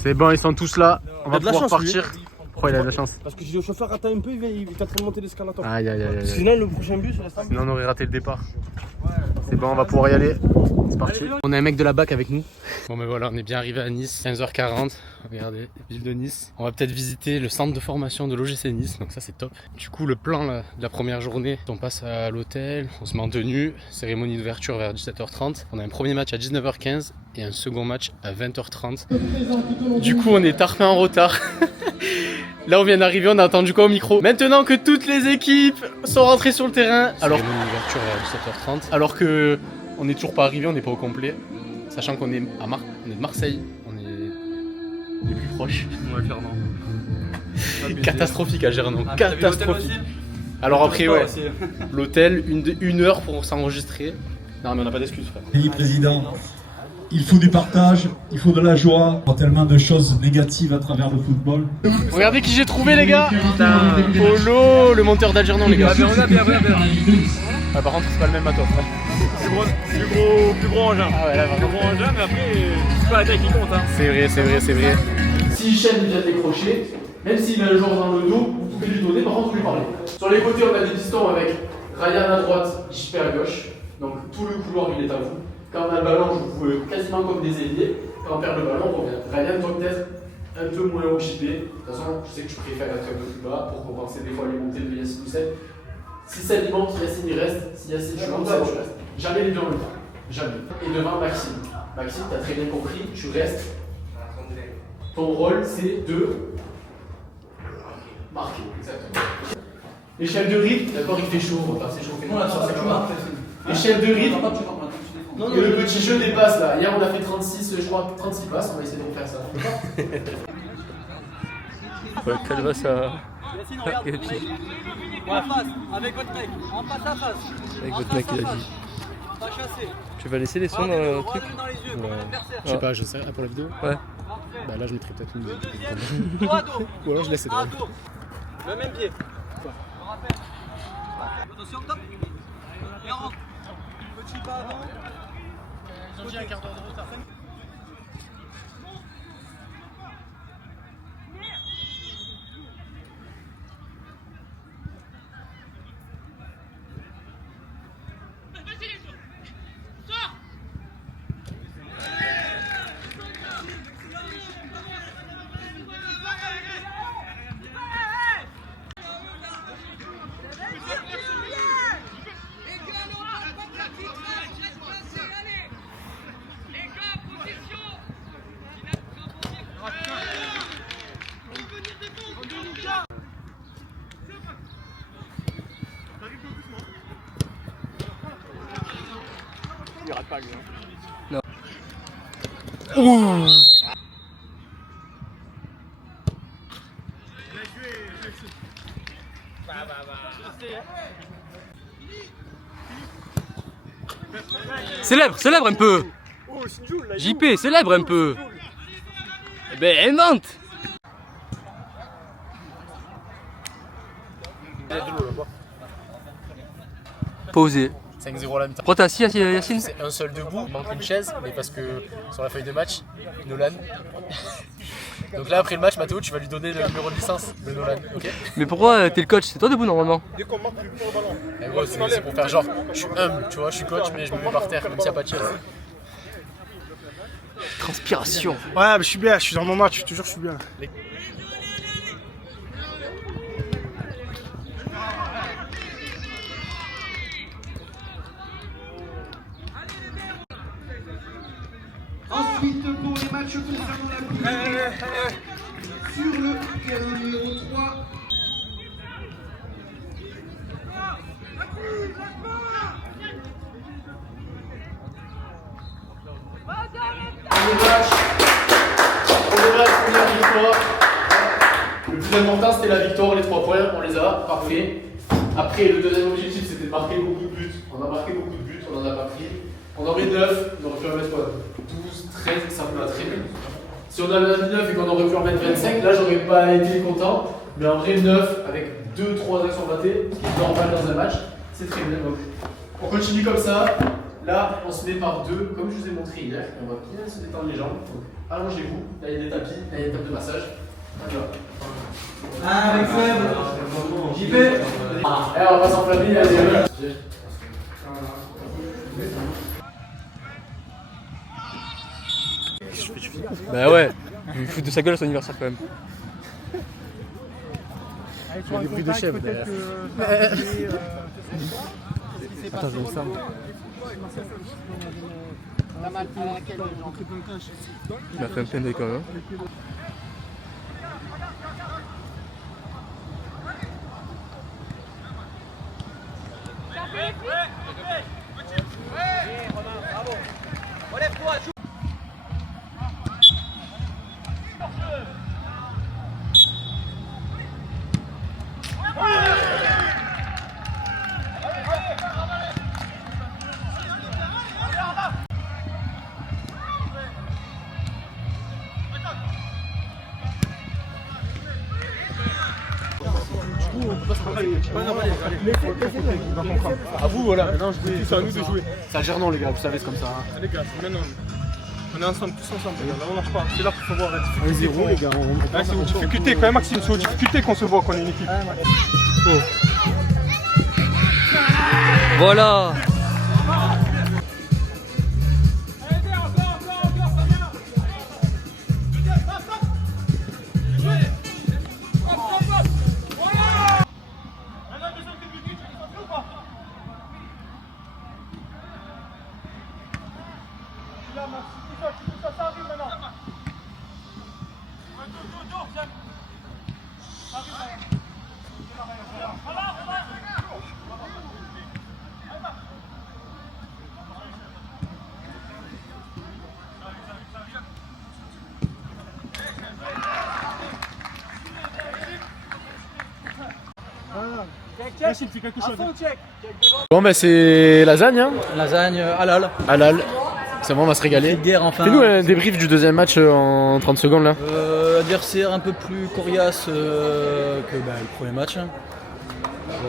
C'est bon, ils sont tous là. On va de la pouvoir chance, partir. Pourquoi il a de la chance? Parce que j'ai dit au chauffeur, attends un peu, il est en train de monter l'escalator. Aïe aïe aïe aïe. Sinon, le prochain bus, il reste un bus. Sinon on aurait raté le départ. C'est bon, on va pouvoir y aller. C'est parti. On a un mec de la BAC avec nous. Bon mais voilà, on est bien arrivé à Nice, 15h40. Regardez, ville de Nice. On va peut-être visiter le centre de formation de l'OGC Nice, donc ça c'est top. Du coup le plan là, de la première journée, on passe à l'hôtel, on se met en tenue, cérémonie d'ouverture vers 17h30. On a un premier match à 19h15 et un second match à 20h30. Du coup on est tarpé en retard. Là on vient d'arriver, on a entendu quoi au micro? Maintenant que toutes les équipes sont rentrées sur le terrain. Alors l'ouverture à 17h30. Alors que on n'est toujours pas arrivé, on n'est pas au complet. Sachant qu'on est on est de Marseille, on est les plus proches. Ouais, clairement. Catastrophique à Gernon, Ah, catastrophique. Alors après ouais, l'hôtel, une heure pour s'enregistrer. Non mais on n'a pas d'excuses frère. Pays président, il faut du partage, il faut de la joie, pas tellement de choses négatives à travers le football. Regardez qui j'ai trouvé les gars. Polo, le monteur d'Algernon les gars. Regarde bien. Ah, par contre c'est pas le même matos. Plus gros engin. Ah ouais là Plus gros engin, mais après, c'est pas la taille qui compte. Hein. C'est vrai. Si Hichem vient décrocher, même s'il a le joueur dans le dos, vous pouvez lui donner, par contre vous lui parlez. Sur les côtés on a des pistons avec Ryan à droite, JP à gauche. Donc tout le couloir il est à vous. Quand on a le ballon, je vous quasiment comme des ailiers. Quand on perd le ballon, on revient. Ryan, toi peut-être un peu moins au JP. De toute façon, je sais que tu préfères être un peu plus bas pour compenser des fois les montées de Yacine ou Seb. Si Seb il monte, Yacine il reste. Si Yacine tu montes, Seb tu restes. Jamais les deux en même temps. Jamais. Et devant Maxime. Maxime, tu as très bien compris, tu restes. Ton rôle c'est de marquer. Exactement. L'échelle de rythme, d'accord, il fait chaud, on va pas s'échauffer. L'échelle de rythme. Et le petit jeu des passes là, hier on a fait 36, je crois 36 passes, on va essayer de refaire ça. Quelle va ça? En face, avec votre mec, en face à face. Avec votre mec, il a dit. Pas chasser. Tu vas laisser les sons dans le truc? Dans les yeux, comme l'adversaire. Je sais pas, je sais, pour la vidéo. Ouais. Bah là je mettrai peut-être une. Le deuxième, dos à dos. Ou alors je laisse À dos. Le même pied. Je rappelle. Attention, top. Et on rentre. Petit pas avant. Ils ont dit un quart d'heure de retard. Il rate pas lui. Non. Ouh. Célèbre un peu. JP, célèbre un peu. Eh ben, invente. Posé. 5-0 à la mi-temps. Pourquoi t'as assis, Yacine? C'est un seul debout, il manque une chaise, mais parce que sur la feuille de match, Nolan. Donc là après le match, Mathéo, tu vas lui donner le numéro de licence de Nolan, ok? Mais pourquoi t'es le coach? C'est toi debout normalement? Dès qu'on marque plus pour le ballon. En gros, c'est pour faire genre, je suis humble, tu vois, je suis coach, mais je me mets par terre, même s'il n'y a pas de chaise. Transpiration. Ouais, mais je suis bien, je suis dans mon match, toujours je suis bien. Ensuite, pour les matchs concernant la Coupe sur le terrain numéro 3. Première victoire. Le plus important c'était la victoire, les 3 points, on les a, parfait. Après le deuxième objectif c'était de marquer beaucoup de buts. On a marqué beaucoup de buts, on n'en a pas pris. On en met 9, on aurait pu en mettre quoi 12, 13, ça me va très bien. Si on en a mis 9 et qu'on aurait pu en mettre 25, là j'aurais pas été content. Mais en vrai 9 avec 2-3 actions ratées, ce qui est normal dans un match, c'est très bien. Donc on continue comme ça. Là, on se met par deux, comme je vous ai montré hier. On va bien se détendre les jambes. Donc, allongez-vous. Là, il y a des tapis. Là, il y a des tables de massage. Ah, avec Fab. J'y vais. Et on va pas s'enflammer. Bah ouais, il fout de sa gueule à son anniversaire quand même. Il y a des bruits de chèvre derrière. Attends, je vais ça. Il m'a fait un plein d'œil quand même. À vous, voilà. Non, c'est à nous de jouer. Ça gère non, les gars, vous savez, c'est comme ça. Ah, les gars, maintenant, on est ensemble, tous ensemble. Là, on marche pas. C'est là qu'il faut voir la difficulté. 0 les gars. C'est aux difficultés, quand même, Maxime, c'est aux difficultés qu'on se voit qu'on est une équipe. Voilà. Bon, bah, c'est lasagne, hein. Lasagne halal. Halal. C'est bon, on va se régaler. Guerre enfin. Fais-nous un débrief du deuxième match en 30 secondes là. Adversaire un peu plus coriace que le premier match. Bon,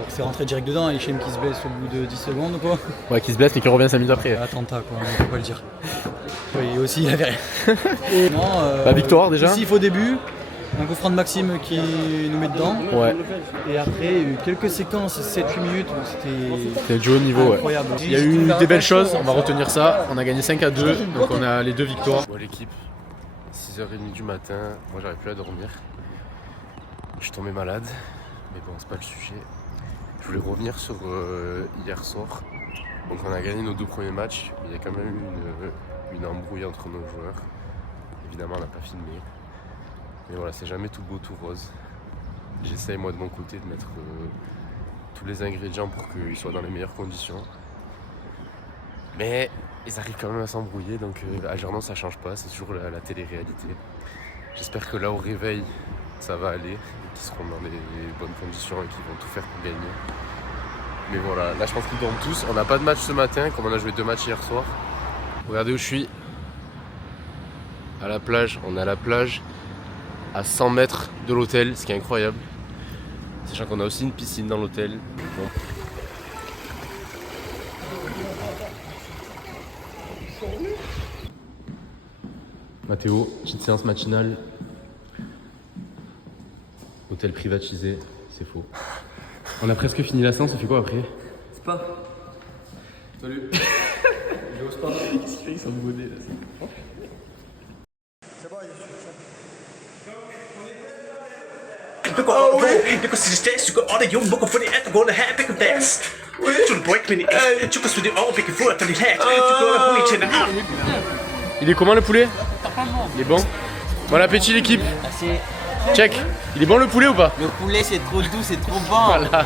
c'est rentré direct dedans, Hichem qui se blesse au bout de 10 secondes quoi. Ouais, qui se blesse mais qui revient 5 minutes après. Attentat quoi, on peut pas le dire. Oui, aussi il avait rien. Bah, victoire déjà. Décisif au début, un coup franc de Maxime qui nous met dedans. Ouais. Et après il y a eu quelques séquences, 7-8 minutes où C'était du haut niveau, incroyable. ouais. Il y a eu des belles choses, on va retenir ça. On a gagné 5-2, donc on a les 2 victoires. Bon, l'équipe, 6h30 du matin, moi j'arrive plus à dormir. Je suis tombé malade, mais bon, c'est pas le sujet. Je voulais revenir sur hier soir. Donc on a gagné nos 2 premiers matchs, mais il y a quand même eu une embrouille entre nos joueurs. Évidemment, on n'a pas filmé. Mais voilà, c'est jamais tout beau, tout rose. J'essaye moi de mon côté de mettre tous les ingrédients pour qu'ils soient dans les meilleures conditions. Mais ils arrivent quand même à s'embrouiller, donc à Gernon ça change pas, c'est toujours la télé-réalité. J'espère que là au réveil ça va aller, qu'ils seront dans les bonnes conditions et qu'ils vont tout faire pour gagner. Mais voilà, là je pense qu'ils dorment tous. On n'a pas de match ce matin, comme on a joué 2 matchs hier soir. Regardez où je suis. À la plage, on est à la plage, à 100 mètres de l'hôtel, ce qui est incroyable. Sachant qu'on a aussi une piscine dans l'hôtel. Bon. Mathéo, petite séance matinale. Hôtel privatisé, c'est faux. On a presque fini la séance, on fait quoi après? C'est pas. Salut. J'ose pas. Qu'est-ce qu'il fait avec son bonnet là? Det går til stats, du går over det, jo, må gå for det, at du går og have begge deres. Du er break, men tu kan studier over, begge fod, at du har, du går og bruger til Il est comment le poulet? Il est bon? Bon appétit l'équipe. Check. Il est bon le poulet ou pas? Le poulet c'est trop doux, c'est trop bon. Voilà.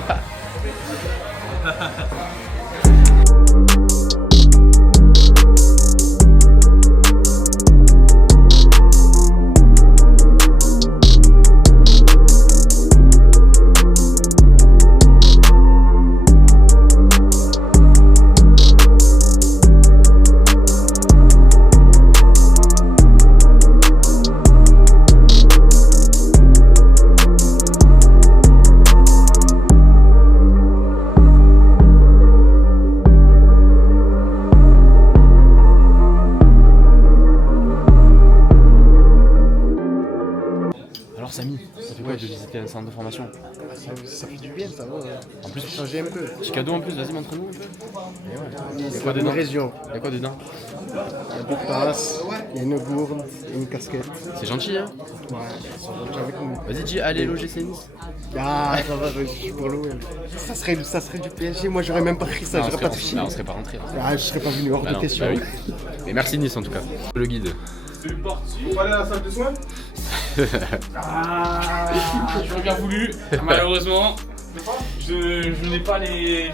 Samy, ça fait quoi de visiter un centre de formation? Ça fait du bien, ça va. En plus, Changer un peu. petit cadeau en plus, vas-y, montre-nous un peu. Il y a quoi dedans? région. Il y a quoi dedans? Il y a des tasses, il y a une gourde, une casquette. C'est gentil, hein? Ouais, ils sont gentils avec nous. Vas-y, dis, allez, l'OGC Nice. Ah, ça va, je suis pour l'OM. Ça serait du PSG, moi j'aurais même pas pris ça, Non, j'aurais pas touché. on serait pas rentré. Ah, je serais pas venu hors de question. Bah oui. Mais merci Nice en tout cas. Le guide. On va aller à la salle de soins? J'aurais bien voulu, malheureusement, je n'ai pas les...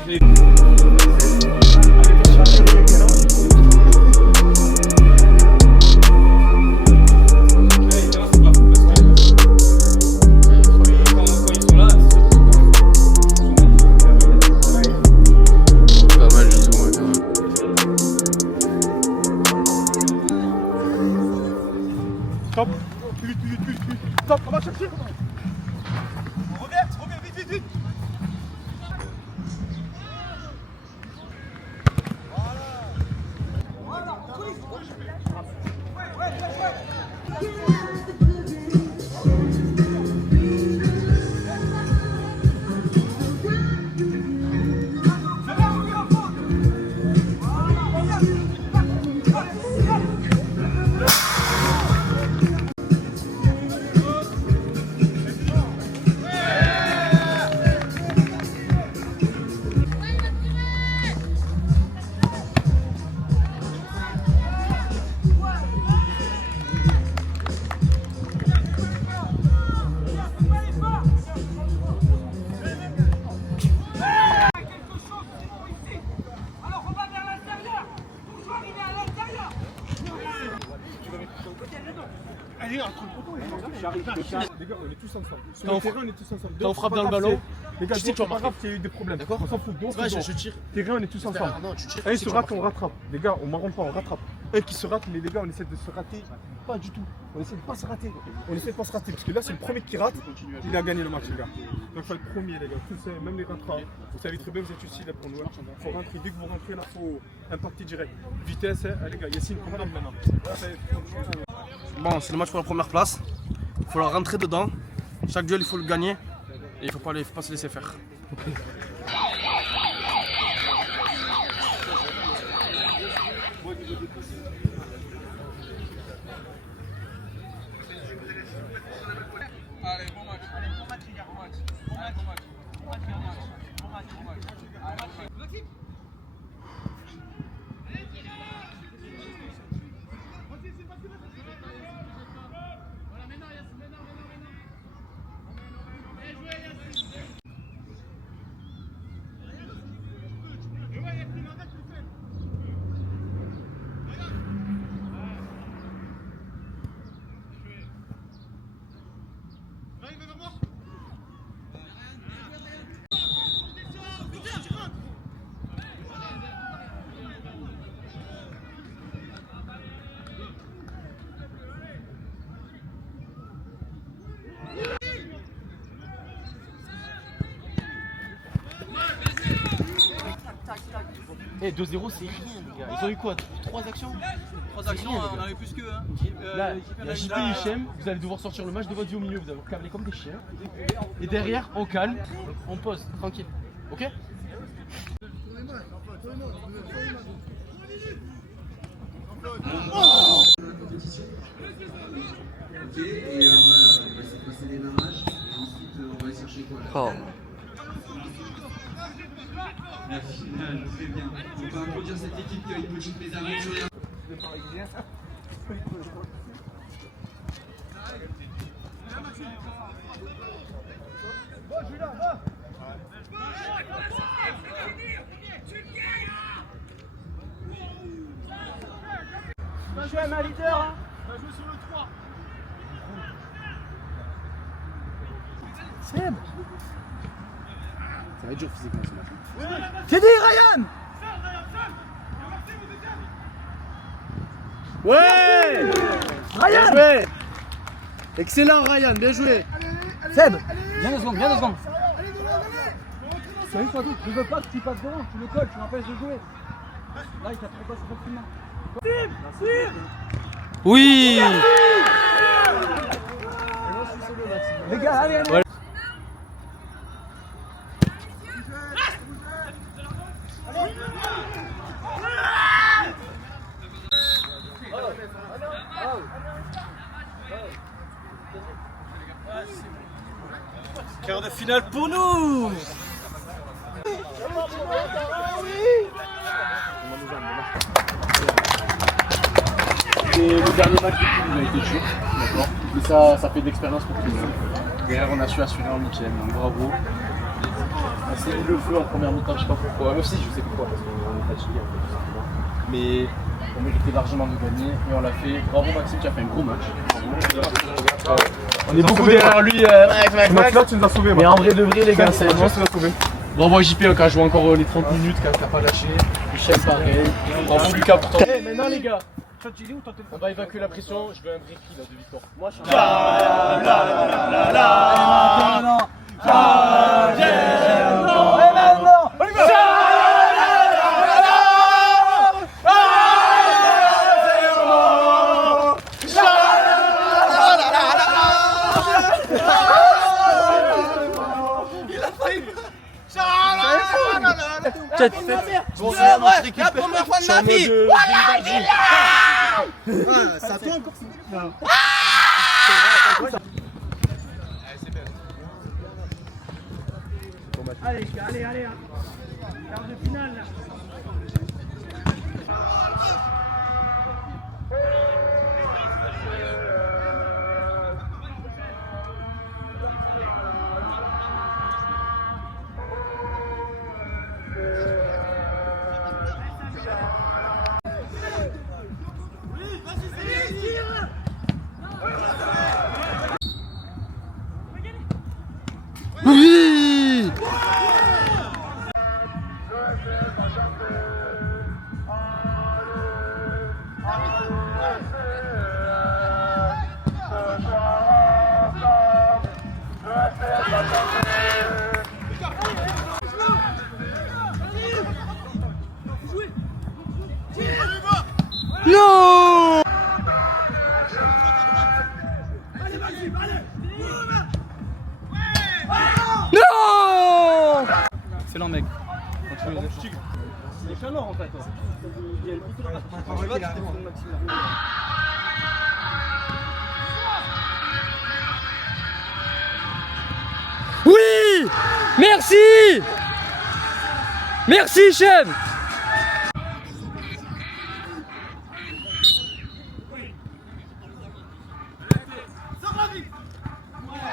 Pas mal du tout, ouais, quand même. Stop. Vite. Stop, on va chercher. Reviens, vite. Allez, entre le poteau et j'arrive. Les gars, on est tous ensemble. Sur le terrain, on est tous ensemble. Quand on frappe dans le ballon, les gars, tu sais que tu vas c'est pas grave qu'il y a eu des problèmes. D'accord. On s'en fout. Donc, je tire. terrain, on est tous ensemble. Non, tu tires. Un se rate, on rattrape. Les gars, on marronne pas, on rattrape. Un qui se rate, mais les gars, on essaie de se rater. Pas du tout. On essaie de pas se rater. On essaie de pas se rater. Parce que là, c'est le premier qui rate. Il a gagné le match, les gars. Donc, il faut être premier, les gars. Tous, même les rattrapes. Vous savez très bien, vous êtes ici là pour nous. Il faut rentrer. Dès que vous rentrez, là, il faut impacter direct. Vitesse, hein. Allez, les gars, Yassine, condamne maintenant. Bon, c'est le match pour la première place. Il faut leur rentrer dedans. Chaque duel, il faut le gagner. Et il faut pas se laisser faire. Allez, bon match. Bon match, les gars. Bon match. Eh, 2-0, c'est rien, les gars. Ils ont eu quoi? 3 actions? 3 actions, on avait plus qu'eux. Hein. Là, il y a JP et Hichem, vous allez devoir sortir le match de votre vie au milieu, vous allez vous câbler comme des chiens. Et derrière, on calme, on pose, tranquille. Ok? Oh. Merci, je fais bien. On peut applaudir cette équipe qui a une petite mésaventure. Va jouer à ma leader, hein. Va jouer sur le 3. Seb! Ça va être dur physiquement ce match. Teddy, Ryan! Ouais! Ryan! Bien joué! Excellent Ryan, bien joué! Seb! Viens 2 secondes, viens 2 secondes. Salut, toi, je veux pas que tu passes devant, tu le colles, tu m'empêches de jouer. Là, il t'a trop passé facilement. Oui! Et moi, je suis sauvé, Maxime. Les gars, allez, allez. Ouais. Quart de finale pour nous. Le dernier match a été chaud, d'accord. Mais ça fait de l'expérience pour tout le monde. Derrière, on a su assurer en huitième, donc bravo. On s'est mis le feu en première mi-temps, je sais pas pourquoi. Moi aussi, je sais pourquoi, parce qu'on est fatigué, en fait, tout simplement. Mais on méritait largement de gagner et on l'a fait. Bravo Maxime, tu as fait un gros match. Bravo. On est beaucoup derrière lui. Ce match-là, tu nous as sauvés. Mais en vrai de vrai, les gars, c'est tu nous as sauvés. bravo JP qui a joué encore les 30 minutes, qui a pas lâché. Michel, pareil. Bravo Lucas pour ton. Hey, maintenant, les gars. On va évacuer la pression, je veux un vrai cri là de victoire. Moi je suis la première fois de ma vie. Ça toi encore. Allez, les gars, allez, allez. Quart de finale là. Oui. Non. Non. Excellent mec. C'est chaleur en fait. Il y a le bouton là. Oui. Merci. Merci chef.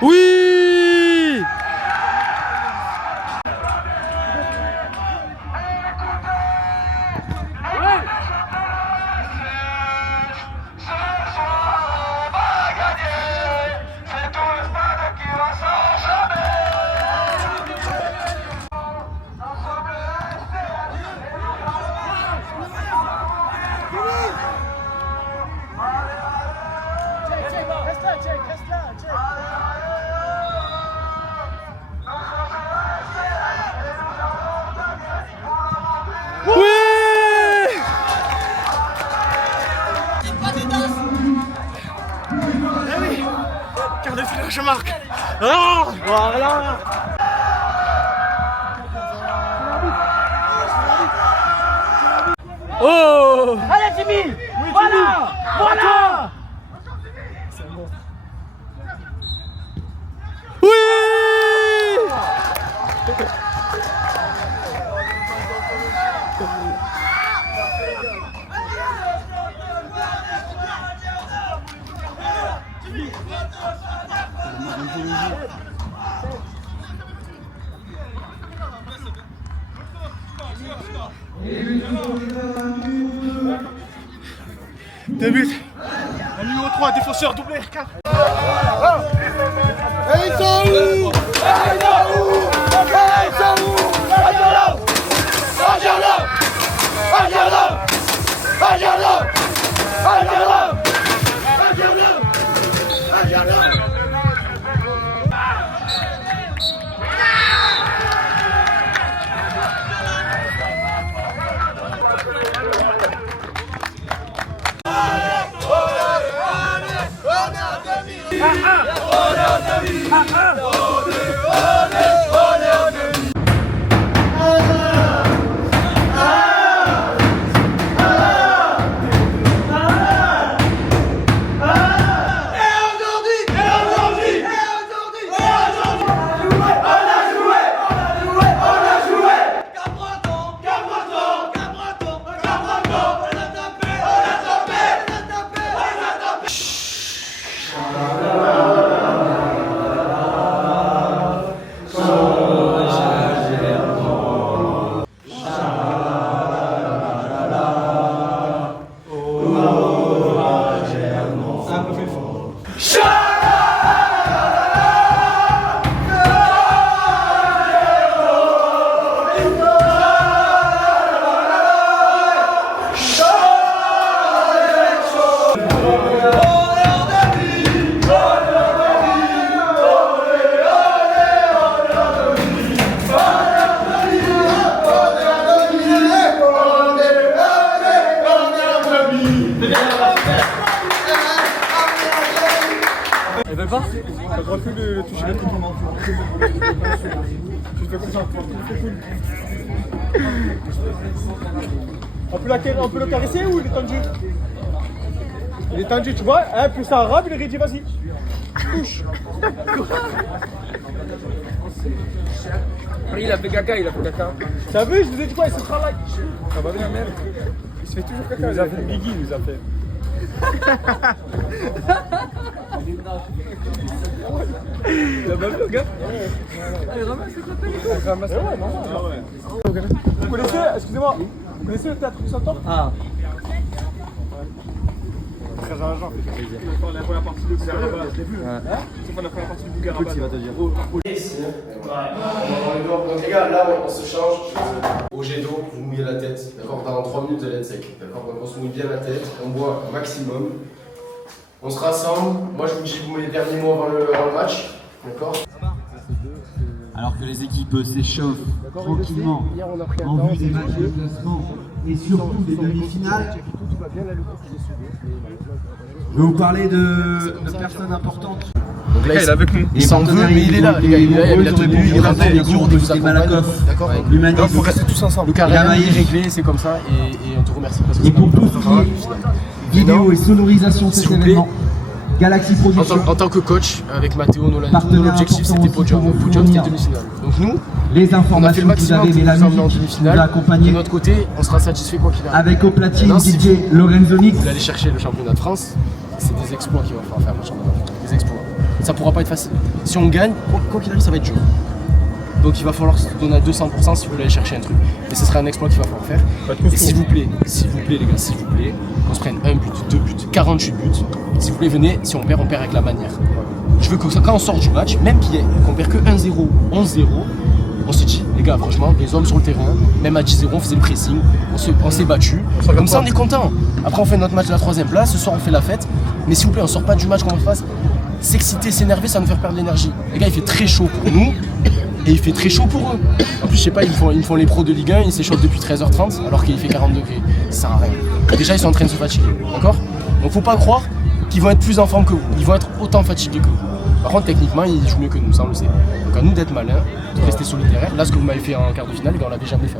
Oui. Quart de finale, je marque. Ah, voilà. Oh. Allez Jimmy. Voilà. Voilà. Oui. Début. Le numéro 3, défenseur, double R4. Ils sont où? Ah, ah. Ils veulent pas? T'as le droit de le toucher les coups. Tu fais comme ça. On peut le caresser ou il est tendu? Il est tendu, tu vois. Hein, plus ça arabe, il est dit vas-y. Touche. Il a fait caca, il a fait caca. T'as vu, je vous ai dit quoi, il se travaille. Ça va bien, merde. Il se fait toujours caca. Il nous a fait Biggie, il nous a fait. Il a pas vu le gars? Allez, ramasse le copain. Ramasse le copain. Vous connaissez, excusez-moi, vous connaissez le théâtre du Santor? Ah. Très argent. C'est la première partie de Bougaraba. Je l'ai vu. C'est la première partie de Bougaraba. Il va te dire. Donc les gars, là on se change. Au jet d'eau, vous mouillez la tête. D'accord, dans 3 minutes vous allez être sec. D'accord, donc on se mouille bien la tête, on boit un maximum. On se rassemble. Moi je vous dis, vous mettez les derniers mots avant le match. D'accord. Alors que les équipes s'échauffent tranquillement en vue des matchs de classement et surtout des demi-finales, je vais vous parler de personnes importantes. Donc là, il est avec nous. Il s'en veut, mais il est là, les gars. Il est là, il a tout bu, il rentre, il court, il vous accompagne. D'accord. L'humanisme. Il faut rester tous ensemble. Le carré est réglé, c'est comme ça, et on te remercie parce que et pour tout ce qui est vidéo et sonorisation de cet événement, Galaxy Production. En tant que coach, avec Matteo Nolento, l'objectif c'était podium. Podium c'était demi-finale. Donc nous, les on a fait le maximum pour nous emmener en demi-finale. De notre côté, on sera satisfait quoi qu'il arrive. Avec au platine DJ Lorenzoni. Vous allez chercher le championnat de France, c'est des exploits qu'il va falloir faire le championnat. Des exploits. Ça pourra pas être facile. Si on gagne, quoi qu'il arrive, ça va être dur. Donc il va falloir se donner à 200% si vous voulez aller chercher un truc. Et ce serait un exploit qu'il va falloir faire. Et s'il vous plaît les gars, s'il vous plaît, qu'on se prenne un but, 2 buts, 48 buts. S'il vous plaît, venez, si on perd avec la manière. Je veux que quand on sort du match, même qu'on perd que 1-0, 11-0, on se dit, les gars, franchement, les hommes sur le terrain, même à 10-0, on faisait le pressing, on s'est battu. Comme ça, on est content. Après, on fait notre match de la 3ème place, ce soir, on fait la fête. Mais s'il vous plaît, on sort pas du match qu'on fasse. S'exciter, s'énerver, ça va nous faire perdre l'énergie. Les gars, il fait très chaud pour nous. Et il fait très chaud pour eux. En plus, je sais pas, ils me font les pros de Ligue 1, ils s'échauffent depuis 13h30 alors qu'il fait 40 degrés. Ça sert à rien. Déjà, ils sont en train de se fatiguer. D'accord? Donc, faut pas croire qu'ils vont être plus en forme que vous. Ils vont être autant fatigués que vous. Par contre, techniquement, ils jouent mieux que nous, ça on le sait. Donc, à nous d'être malins, de rester solidaires. Là, ce que vous m'avez fait en quart de finale, les gars, on l'avait jamais fait.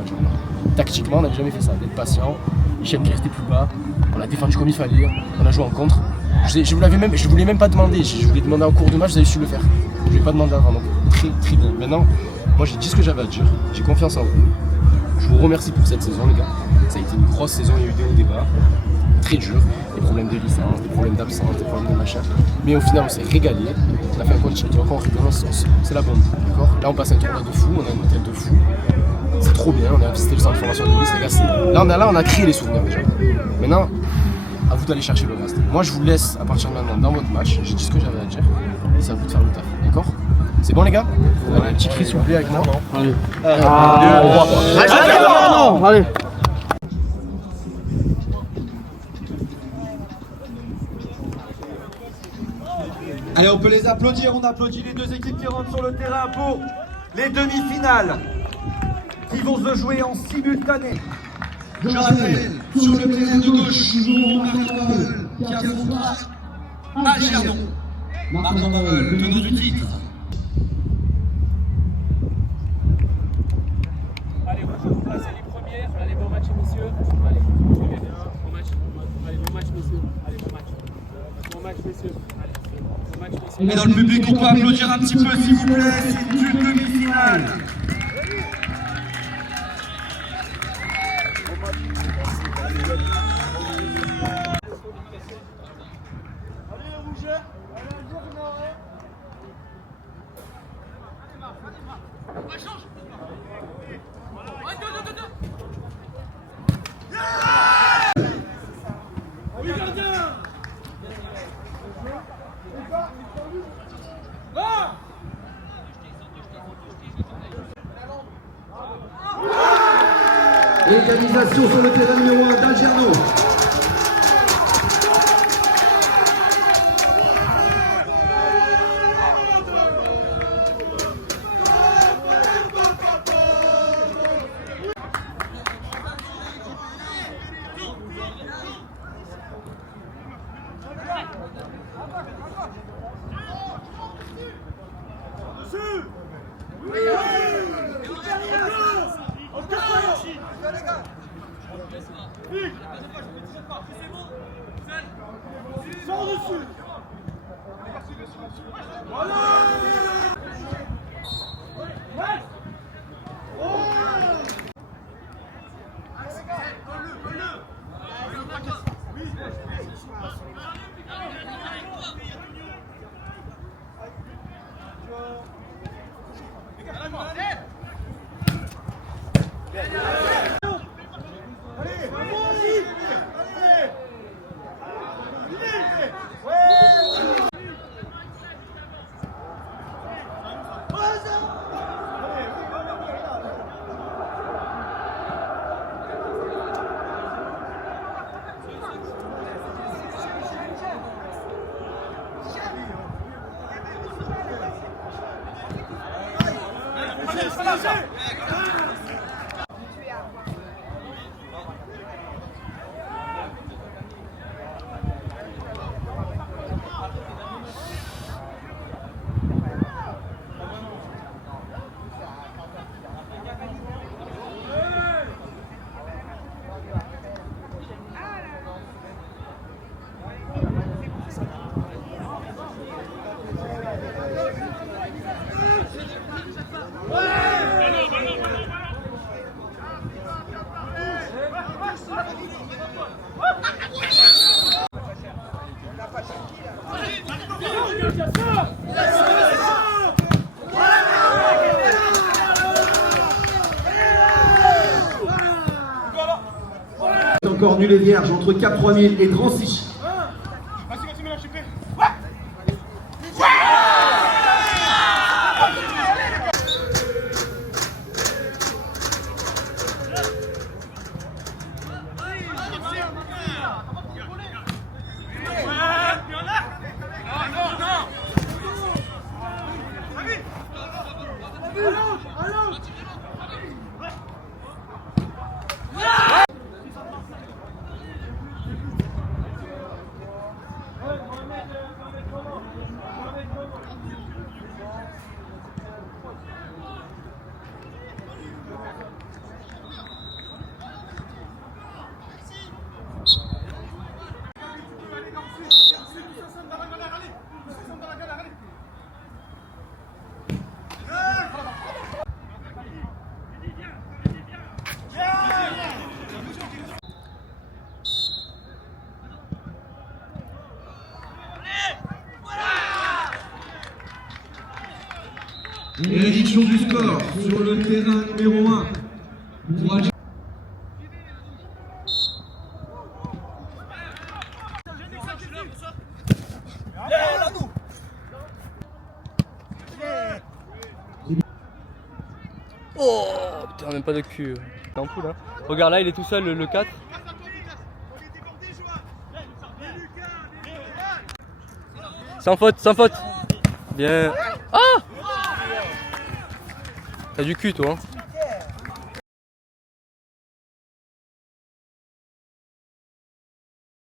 Tactiquement, on n'avait jamais fait ça. D'être patient, Hichem qui restait plus bas, on a défendu comme il fallait, on a joué en contre. Je voulais même pas demander. Je voulais demander en cours de match, vous avez su le faire. Je ne vais pas demander avant. Donc, très très bien. Maintenant, moi j'ai dit ce que j'avais à dire. J'ai confiance en vous. Je vous remercie pour cette saison, les gars. Ça a été une grosse saison, il y a eu des hauts débats. Très dur. Des problèmes de licence, des problèmes d'absence, des problèmes de machin. Mais au final, on s'est régalé. On a fait un coach qui encore rigole. C'est la bombe. D'accord. Là, on passe un tournoi de fou. On a un hôtel de fou. C'est trop bien. On a visité le centre de formation de Nice. Les gars, là, on a créé les souvenirs déjà. Maintenant, à vous d'aller chercher le reste. Moi, je vous laisse à partir de maintenant dans votre match. J'ai dit ce que j'avais à dire. Et c'est à vous de faire le taf. D'accord? C'est bon, les gars? Allez, un petit cri, s'il vous plaît, avec moi. Allez. 1, 2, 3. Allez. Allez, on peut les applaudir. On applaudit les deux équipes qui rentrent sur le terrain pour les demi-finales qui vont se jouer en simultané. Je rappelle, sur le terrain de gauche, toujours Marc Paul qui affrontera Algernon. Marc Jean-Marel, tenant du titre. Allez, vous placez les premières. Allez, bon match, messieurs. Allez, bon match. Allez, bon match, messieurs. Allez, bon match. Bon match, messieurs. Allez, bon match, messieurs. Et dans le public, on peut applaudir un petit peu, s'il vous plaît. C'est une demi-finale. Égalisation sur le terrain numéro 1 d'Algernon. Encore nul et vierge entre Cap 3000 et Drancy. Une réduction du score sur le terrain numéro 1 pour Alger. Oh putain, même pas de cul. T'es en poule, hein. Regarde là, il est tout seul, le 4. Sans faute, sans faute. Bien. Ah! T'as du cul, toi.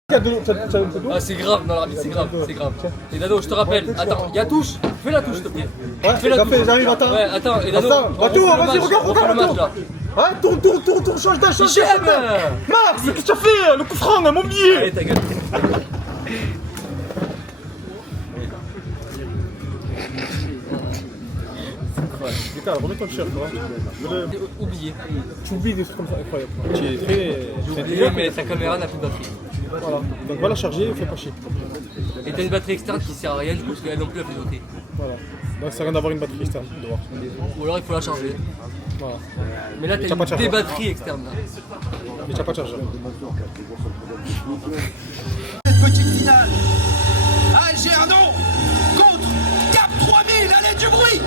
Hein. Ah, c'est grave, non, l'arbitre, c'est grave, c'est grave. Et Dano, je te rappelle, attends, il y a touche, fais la touche, s'il te plaît. Fais la touche. J'arrive, attends. Ouais, attends, et Dano, Batou, vas-y, regarde, le match là. Ouais, tourne, change d'âge, change d'âge. Max, qu'est-ce que tu as fait? Le coup franc, on a mon billet. Allez, ta gueule. Lucas, remets ton t-shirt, Oublié. Tu oublies des trucs comme ça, incroyable. Tu es très Oublié, mais ta caméra n'a plus de batterie. Voilà. Donc va la charger, fais pas chier. Et t'as une batterie externe qui sert à rien, du coup, parce qu'elle non plus a plus de batterie. Voilà. Donc ça sert à rien d'avoir une batterie externe dehors. Ou alors il faut la charger. Voilà. Mais là, t'as des batteries externes. Là. Mais tu n'as pas de chargeur. Cette petite finale. Algernon contre Cap 3000. Allez, du bruit!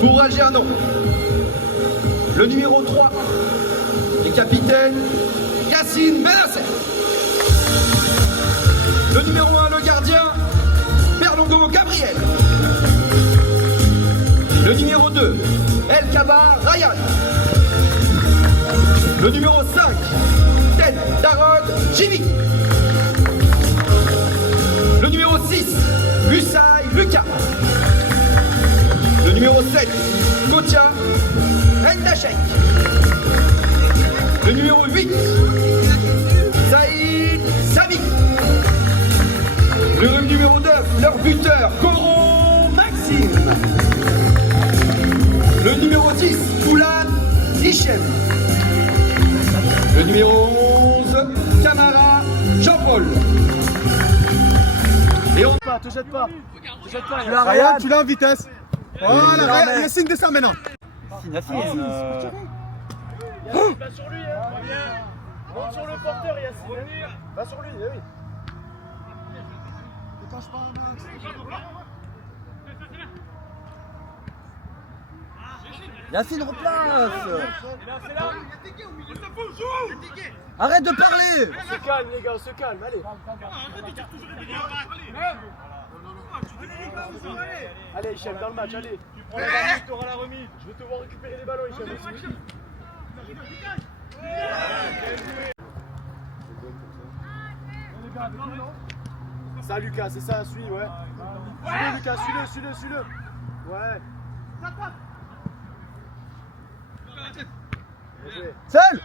Pour Algernon, le numéro 3 est capitaine Yassine Benasser. Le numéro 1, le gardien, Berlongo Gabriel. Le numéro 2, El Kaba Ryan. Le numéro 5, Ted Darod Jimmy. Le numéro 6, Musaï Lucas. Le numéro 7, Kotia Ndachek. Le numéro 8, Saïd Sami. Le numéro 9, leur buteur, Coron Maxime. Le numéro 10, Poulan Hichem. Le numéro 11, Camara Jean-Paul. Et on... Te jette pas. Ryan, tu l'as en vitesse. Voilà, Ryan, Yassine, descend maintenant. Yassine. Va sur lui, hein. Monte sur le porteur, Yassine. Va sur lui, oui. Ne tâche pas un max. Yassine, replace. Arrête de parler. On se calme, les gars, on se calme, allez. Allez, Hichem, dans le match, allez. Tu prends la remise, tu auras la remise. Je veux te voir récupérer les ballons, Hichem. Ça, Lucas, c'est ça, suis, ouais. Suis-le, Lucas, suis-le. Ouais. Seul.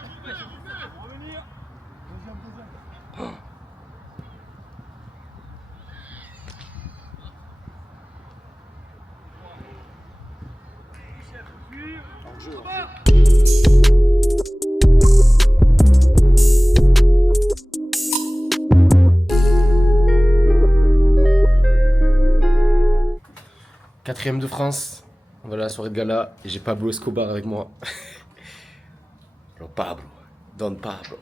Quatrième de France, voilà la soirée de gala et j'ai Pablo Escobar avec moi. Alors Pablo, Don Pablo.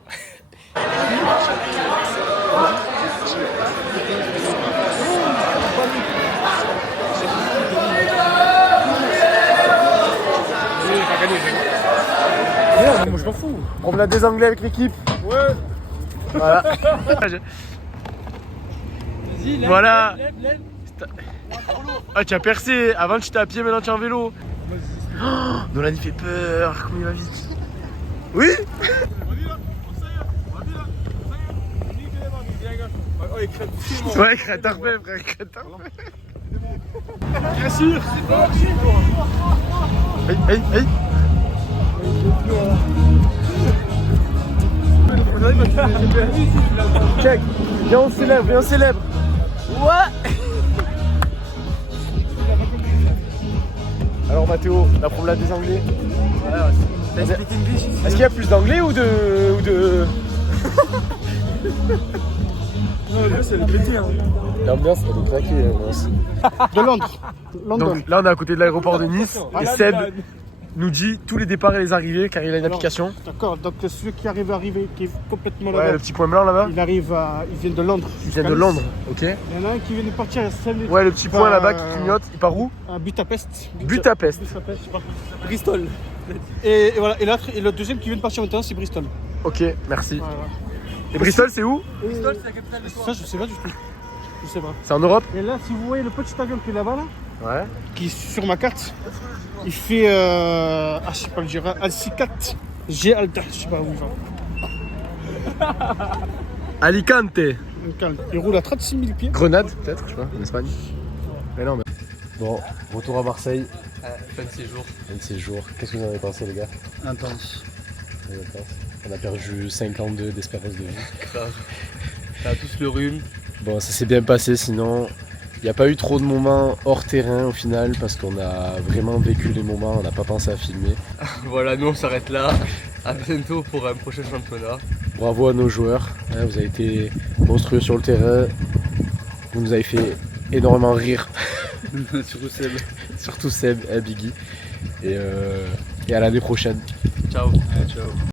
Moi je m'en fous. On l'a des Anglais avec l'équipe. Ouais. Voilà. Voilà. Ah, tu as percé. Avant tu étais à pied, maintenant tu es en vélo. Oh, Nolan il fait peur. Comment il va vite. Oui. Ouais, crête parfait, frère. Crête parfait. Bien sûr. Hey. Check. Viens on célèbre. Ouais. Alors Mathéo, la promenade des Anglais. Ouais. Est-ce qu'il y a plus d'Anglais ou de... Non, l'ambiance elle est pétée. Hein. L'ambiance elle est claquée. De Londres. Donc là on est à côté de l'aéroport de Nice et nous dit tous les départs et les arrivées car il a une Alors, application. D'accord, donc celui qui arrive, qui est complètement Ouais, là-bas, le petit point blanc là-bas. il vient de Londres. Il vient de Londres, ok. Il y en a un qui vient de partir à Saint-Denis. Ouais, le petit point là-bas qui clignote, il part où? À Budapest. Budapest. Budapest, je sais pas. Bristol. Et voilà, et le deuxième qui vient de partir maintenant, c'est Bristol. Ok, merci. Voilà. Et Bristol, c'est où? Bristol, c'est la capitale de ça, je sais pas du tout. Je sais pas. C'est en Europe? Et là, si vous voyez le petit avion qui est là-bas, là, Ouais. qui est sur ma carte, il fait, je sais pas le dire, Alcicat G Alta, je sais pas où il va. Alicante. Il roule à 36 000 pieds. Grenade, peut-être, je sais pas, en Espagne. Mais non, mais. Bon, retour à Marseille. Fin de séjour. Fin de séjour. Qu'est-ce que vous en avez pensé, les gars? Intense. On a perdu 52 d'espérance de vie. On a tous le rhume. Bon, ça s'est bien passé, sinon. Il n'y a pas eu trop de moments hors terrain au final parce qu'on a vraiment vécu les moments, on n'a pas pensé à filmer. Voilà, nous on s'arrête là. À bientôt pour un prochain championnat. Bravo à nos joueurs, hein, vous avez été monstrueux sur le terrain. Vous nous avez fait énormément rire. Surtout Seb. Surtout Seb et Biggie. Et à l'année prochaine. Ciao. Ciao.